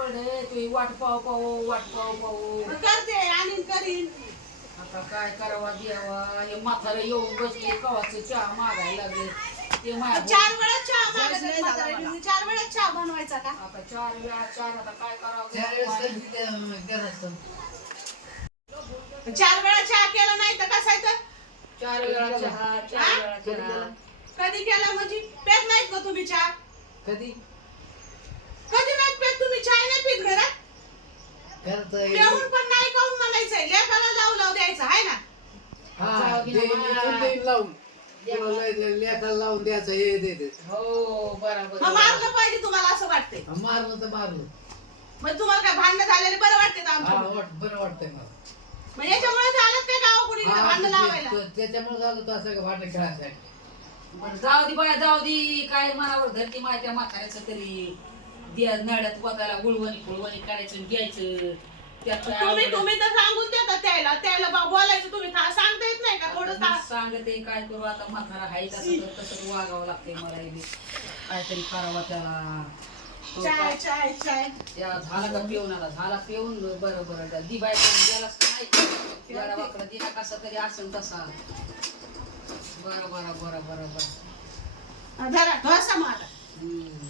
पडले तुझी वाट पाव पाव वाट पाव पाव करते आणि करीन. आता काय करावा द्यावा हे म्हातारं येऊन बसले कवाचं चहा मागायला लागले. ते माझ्या चार वेळा चहा मागत म्हाताऱ्याने. चार वेळा चहा बनवायचा का? आता चार वेळा चार आता काय करावं चार वेळा चहा केला नाही तर कसं आहे तर? चार वेळा चहा चार वेळा कधी चहा केला? कधी केला म्हणजे? पेत नाहीत का तुम्ही चहा? कधी? कधी नाहीत पेत तुम्ही चहा नाही पित घरात? पेऊन पण नाही काऊन म्हणायचंय. लेकाला लावू लावू द्यायचं आहे ना? हा ते. इथून देईन लावून. तुला ले- लेकाला लावून द्यायचं हे देते हो बरोबर मग मारलं पाहिजे तुम्हाला असं वाटतंय. मारलं तर मारलं. मग तुम्हाला काय भांडणं झालेले बरं वाटते का हा आमच्या वाट बरं वाटतंय मला. मग याच्यामुळे झालं काय गाव कुणी हा, भांडणं ते- लावायला? त्याच्यामुळे झालं तर असं का भांडण खेळायचं बरं, जाऊ दे बाया जाऊ दे. काय मनावर धरती माहिती म्हाताऱ्याचं तरी. नळ्यात पोताला गुळवणी फुळवणी करायचं आणि घ्यायचं काय तुम्ही तुम्ही तर सांगून देता त्याला. त्याला बा- बोलायचं तुम्ही सांगता येत नाही का थोडं मी सांगते काय करू आता म्हातारा हाय तसं तर तसं वागावं लागतंय मला हे बी. काहीतरी करावं त्याला. तो चाय काय- चाय चाय. त्या झाला का पिऊन आला? झाला पिऊन? बरं बरं. दी बाय गेलाच का नाही. जरा वाकडा दिना कसा तरी असेल तसा. बरं बरं बरं बरं बरं. धरा ढोसा मारा हम्म.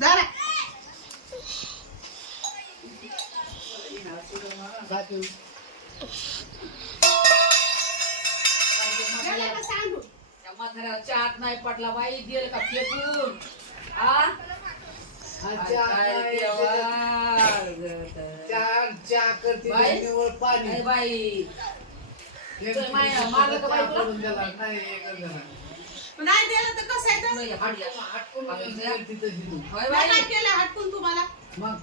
धरा. बाकी काय ते गेलं म्हाताऱ्या- का सांगू त्या म्हाताऱ्याला चहात नाही पटला बाई दिल का फेकून पाणी. नाही बाई. मारलं का बाई तुला? नाही, हे दिला. तर कसं आहे हटकून तुम्हाला. मग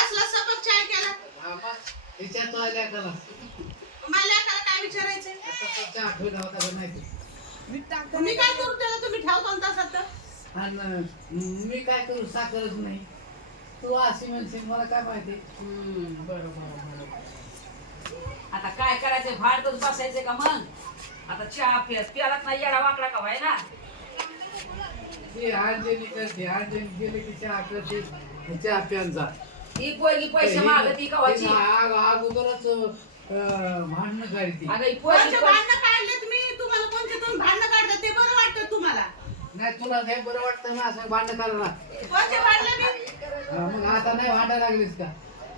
कसला सपक चाय केला. हा हिच्यात तो आल्या करा मला लेकाला काय विचारायचंय? आता तो चहा ठेवला होता का नाही ते? तुम्ही काय करू त्याला? तुम्ही ठेवता ना तसं तर. आणि मी काय करू? साखरच नाही. तू अशी म्हणशील मला काय माहिती? हम्म, बरं, बरं, बरं. आता काय करायचं भाडतच बसायचं का मग? आता चहा पिया प्यालाच नाही येडा वाकडा का व्हाय ना? ती अंजनी करते अंजनी गेली की चहा करते चहा प्यांचा ही पोरगी पैसे मागती कवाची अगोदरच भांडणं काढते अगं ही पोरगी कोणचे पैसे- भांडणं काढले तुम्ही तुम्हाला तुम्ही भांडणं काढता ते बरं वाटतं तुम्हाला. नाही तुला हे बरं वाटतं ना असं भांडण कोणचे मी? हा, मग आता नाही भांडायला लागलीस का?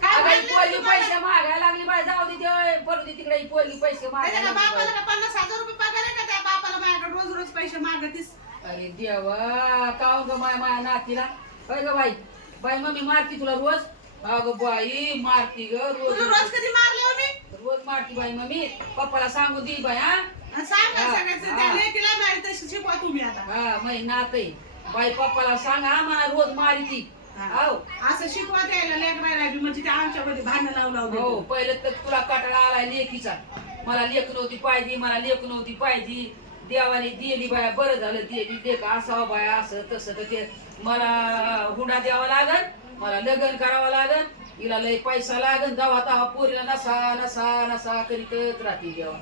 काय अगं ही भांडले पोरगी तुम्हाला? पैसे मागायला लागली बाय जाऊ दे ते पडू दे तिकडे ही पोरगी पैसे त्याच्या मागायला का बापाला लागली का पन्नास हजार रुपये पगार आहे का? त्या बापाला माझ्याकडे रोज रोज पैसे मागतीस. बाई. अरे देवा काऊन ग माय माया नातीला? होय ग बाई? बाई मम्मी मारती तुला रोज? अगं बाई मारती ग रोज. तुला रोज कधी मारले हो मी? रोज मारती बाई मम्मी. पप्पाला सांगू दे बाई हा. आणि सांगा हा, सगळ्याचं हा. लेकीला तशी शिकवा तुम्ही आता. हा मै नातय. बाई पप्पाला सांगा मला रोज मारती हा. हो. असं शिकवा द्यायला लेकरायला बी म्हणजे ते आमच्यामध्ये भांडणं लावू लावू हो. पहिलं तर तुला कटाळा आलाय लेकीचा. मला लेख नव्हती पाहिजे मला लेख नव्हती पाहिजे. देवाने दिली बाया बरं झालं दिली लेख. असावं बाया असं तसं तर ते. मला हुंडा द्यावा लागल. मला लग्न करावं लागल हिला लय पैसा लागल गावा तवा पोरीला नसा नसा नसा करीतच राहते देवा.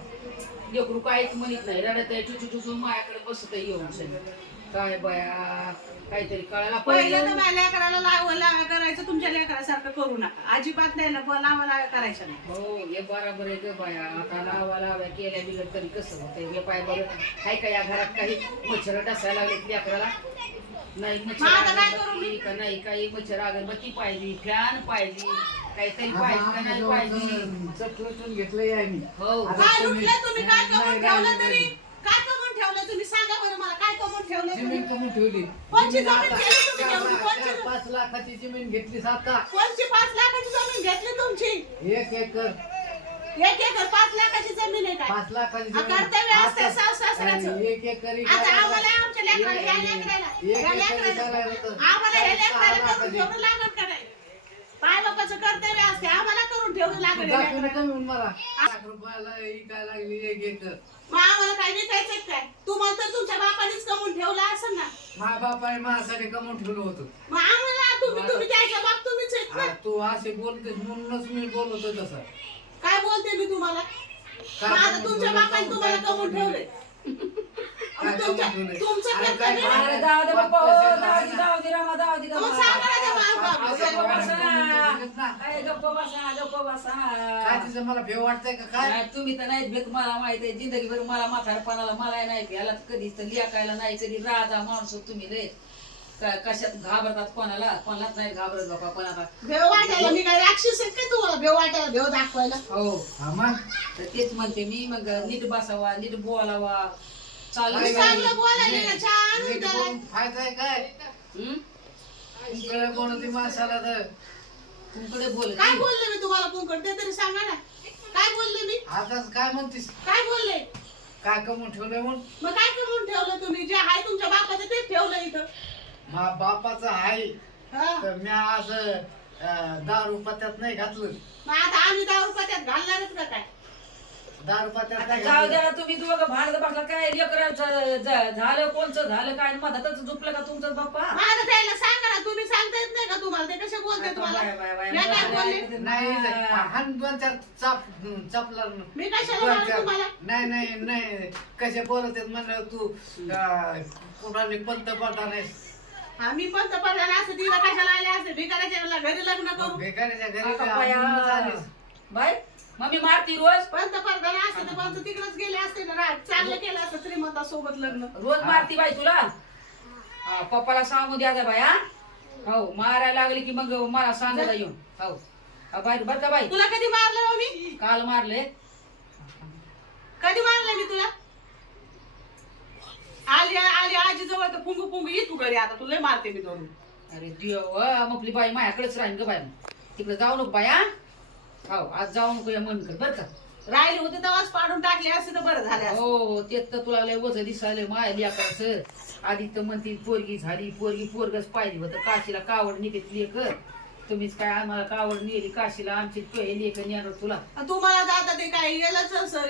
लेकरू काहीच म्हणत नाही रडत आहे चुचू चुचून माझ्याकडे बसत येऊन सगळं. काय बाया काहीतरी कळायला पहिलं तर पाहिजे माझ्या लेकराला लावा लावा करायचं तुमच्या लेकरासारखं करू नका. अजिबात नाही ना लावा लावा करायचं नाही. हो हे बरोबर आहे ग बाया. आता लावा लावा केल्या बिगड तरी कसं होतंय? हे पाय बघ हाय का या घरात काही मच्छर डसायला लागले लेकराला? नाही मच्छर मग आता काय करू अगरबत्ती का नाही काही मच्छर अगरबत्ती पाहिजे फॅन पाहिजे काहीतरी पाहिजे का नाही पाहिजे घेतलंय हो. आता काय तुम्ही- लुटलं तुम्ही? काय नाही, कमवून नाही, ठेवलं नाही, तरी? नाही. काय कमवून ठेवलं तुम्ही? सांगा बरं मला काय कमवून ठेवलं जमीन तुम्ही? कमी ठेवली. कोणची जमीन जमीन आता केली तुम्ही चार- एवढी? चार- कोणची? पाच लाखाची जमीन घेतलीस आता. कोणची पाच लाखाची जमीन घेतली तुमची? एक एकर. एक एकर पाच लाखाची जमीन आहे काय पाच लाखाची हा, कर्तव्य असते सासू सासऱ्याचं. एक एकर आता आम्हाला आमच्या लेकराला या लेकराला या. आम्हाला हे लेकराला करून लाखाची. ठेवणं लागत का नाही? पाय लोकांचं कर्तव्य असते. आम्हाला करून ठेवणं लागत हे दाखवून लेकराला. कमी मला. लाख रुपयाला काय लागली एक एकर. मग आम्हाला काय विकायचं काय? तुम्हाला तर तुमच्या बापानेच कमवून ठेवलं असेल ना? माझ्या बापाने माझ्यासाठी कमवून ठेवलं होतं. मग आम्हाला तुम्ही तुम्ही त्याच्या बाप तुम्हीच आहेत. तू असे बोलतेस म्हणूनच मी बोलतो तसं. काय बोलते मी तुम्हाला? कमवून तुमच्या? बापाने तुम्हाला कमवून ठेवले काय तुमच्या कमवून ठेवलंय? तुमचं अरे काय कर्तव्य अरे जाऊ दे बाप्पा हो, जाऊ दे जाऊ दे रामा जाऊ दे मग गं. सांगा ना अहो, गप्प सगळं बसा बोलत ना. काय गप्प बसा गप्प काय बसा तिचं मला भेव वाटतंय का? काय? नाही, तुम्ही तर नाहीत भेट मला माहीत आहे. जिंदगीभर मला म्हातारपणाला मला नाही प्याला कधीच तर लियाकायला नाही कधी राजा माणूस तुम्ही लय क- कशात घाबरतात कोणाला? कोणालाच नाही घाबरत बाबा कोणाला भेव वाटायला मी काय राक्षस आहे काय तुम्हाला? भेव वाटायला भेव दाखवायला? हो. हा मग? तर तेच म्हणते मी मग नीट बसावा नीट बोलावा. चालू चांगलं बोलायला ना छान नीट त्याला बोलून फायदा आहे काय? तुमकडे कोणती माणसाला तर? तुमकडे बोल काय बोलले मी तुम्हाला कुंकड ते तरी सांगा ना. काय बोलले मी? आताच काय म्हणतीस? काय बोलले? काय कमवून ठेवलंय म्हणून? मग काय करून ठेवलं तुम्ही? जे आहे तुमच्या बापाचं ते ठेवलं इथं. मा बापाचं आहे हा. तर मी असं अं, दारू पत्यात नाही घातलं. मग आता आम्ही दहा घालणारच का काय? दारू नाही जाऊ घातलं. द्या तुम्ही दोघं भांडत बसला. काय लेकरांचं ज- झालं कोणचं झालं काय मधातच झुपलं का तुमचं बाप्पा? माझं त्याला सांगा ना तुम्ही सांगता येत नाही का तुम्हाला? ते कसे बोलते तुम्हाला? बाय, बाय, बाय, मी काय बाय, बोलले? बाय. नाही हान दोन चार चाप चपला. मी कशाला दोन मारू चार- तुम्हाला? नाही नाही नाही. कसे बोलत आहेत म्हणलं तू? अं, कुणाला पंतप्रधान आहेस आम्ही पंतप्रधान असते तिला कशाला आले असते? भिकाऱ्याच्या घरी लग्न करू? बेकारीच्या घरी आता काय बाया. आलीस. बाय मम्मी मारती रोज? पंतप्रधान असते तर पंत तिकडेच गेले असते ना चांगलं केलं असतं श्रीमंतासोबत लग्न. रोज मारती बाई तुला? हा, पप्पाला सांगू द्या गा बाया. हो मारायला लागली की मग मला सांगायला येऊन. हो. हा, बाई बर का बाई? तुला कधी मारलं हो मी? काल मारले. कधी मारलं मी तुला? आली आली आजी जवळ तर पुंगू पुंगू ये तू घरी आता तुला मारते मी दोन अरे देव मग आपली बाई माझ्याकडेच राहीन ग बाई. तिकडे जाऊ नको बाया हो. आज जाऊ नको या मन कर बर का? राहिले होते तेव्हाच पाडून टाकले असते तर बरं झाले असते. हो तेच तर तुला लय वज दिसायला माय लेकराचं. आधी तर म्हणती पोरगी झाली पोरगी पोरगच पाहिजे होतं. काशीला कावड निघत लेकर तुम्हीच काय आम्हाला कावड नेली काशीला आमची लेख नेणार तुला आणि तुम्हाला जाता ते काय गेलंच सर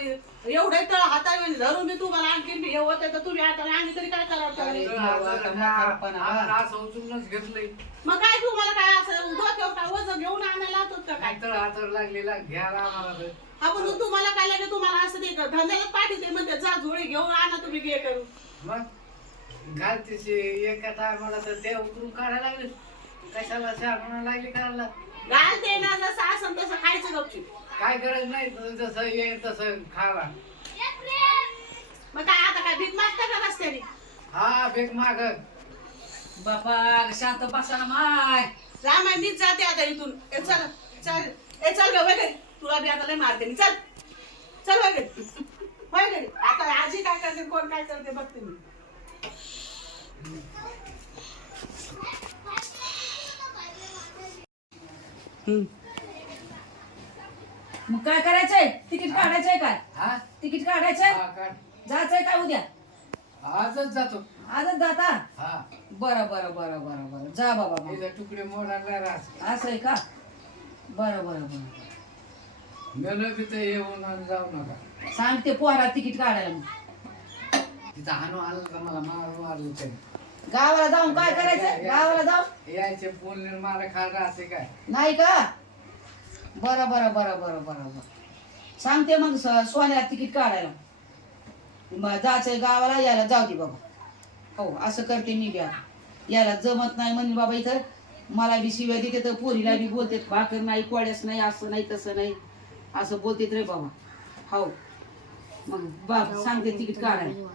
एवढे तळ हाताने धरून मी तुम्हाला आणखी मी हे होते तर तुम्ही आता आम्ही तरी काय करावं अरे. तर? तर आता म्हातारपणा. आम्हाला असं उचलूनच घेतलंय मग काय तुम्हाला काय असं डोक्यावर काय वजन घेऊन आणायला लावतात का काय तर हातावर लागलेला घ्यायला आम्हाला तर. आपण तुम्हाला काय लागेल तुम्हाला असं ते धंद्याला पाठवते म्हणते जा झोळी घेऊन आणा तुम्ही घे करू मग घालतीस एका टायमाला तर ते उतरून काढायला लागले कशाला शहाणा लागली करायला? घालते ना जसं असं तसं खायचं गपची काय गरज नाही तुझं जसं येईल तसं खावा. मग काय आता काय भीक मागता का रस्त्याने? हा बेग माग बापा शांत बसा ना माय. रामाय मीच जाते आता इथून. ए चल चल. ए चल ग वगैरे तुला बी आता लय मारते मी. चल. चल वगैरे वगैरे आता आजी काय करते कोण काय करते बघते मी. मग काय करायचंय? तिकीट काढायचंय काय? हा? तिकीट काढायचंय? हा, काढ. जायचंय का उद्या? आजच जातो. आजच जाता? हा. बरं बरं बरं बरं बरं. जा बाबा मग. तिथे तुकडे मोडायला राहत असं आहे का? बरं बरं बरं. तिथे येऊन आणि जाऊ नका. सांगते पोहरा तिकीट काढायला मग. तिथं हाणू आलं का मला मारून मारलं ते गावाला जाऊन काय करायचं? गावाला जाऊन? यायचे बोलणे मारा खायला असे काय? नाही का? बरं बरं बरं बरं बरं बरं. सांगते मग स- सोन्याला तिकीट काढायला. मग जायचंय गावाला यायला जाऊ दे बाबा. हो असं करते मी बी आता. याला जमत नाही म्हणले बाबा इथं. मला बी शिव्या देते तर पोरीला बी बोलते भाकर नाही कोड्यास नाही असं नाही तसं नाही. असं बोलतेत रे बाबा. हो. मग बा सांगते तिकीट काढायला.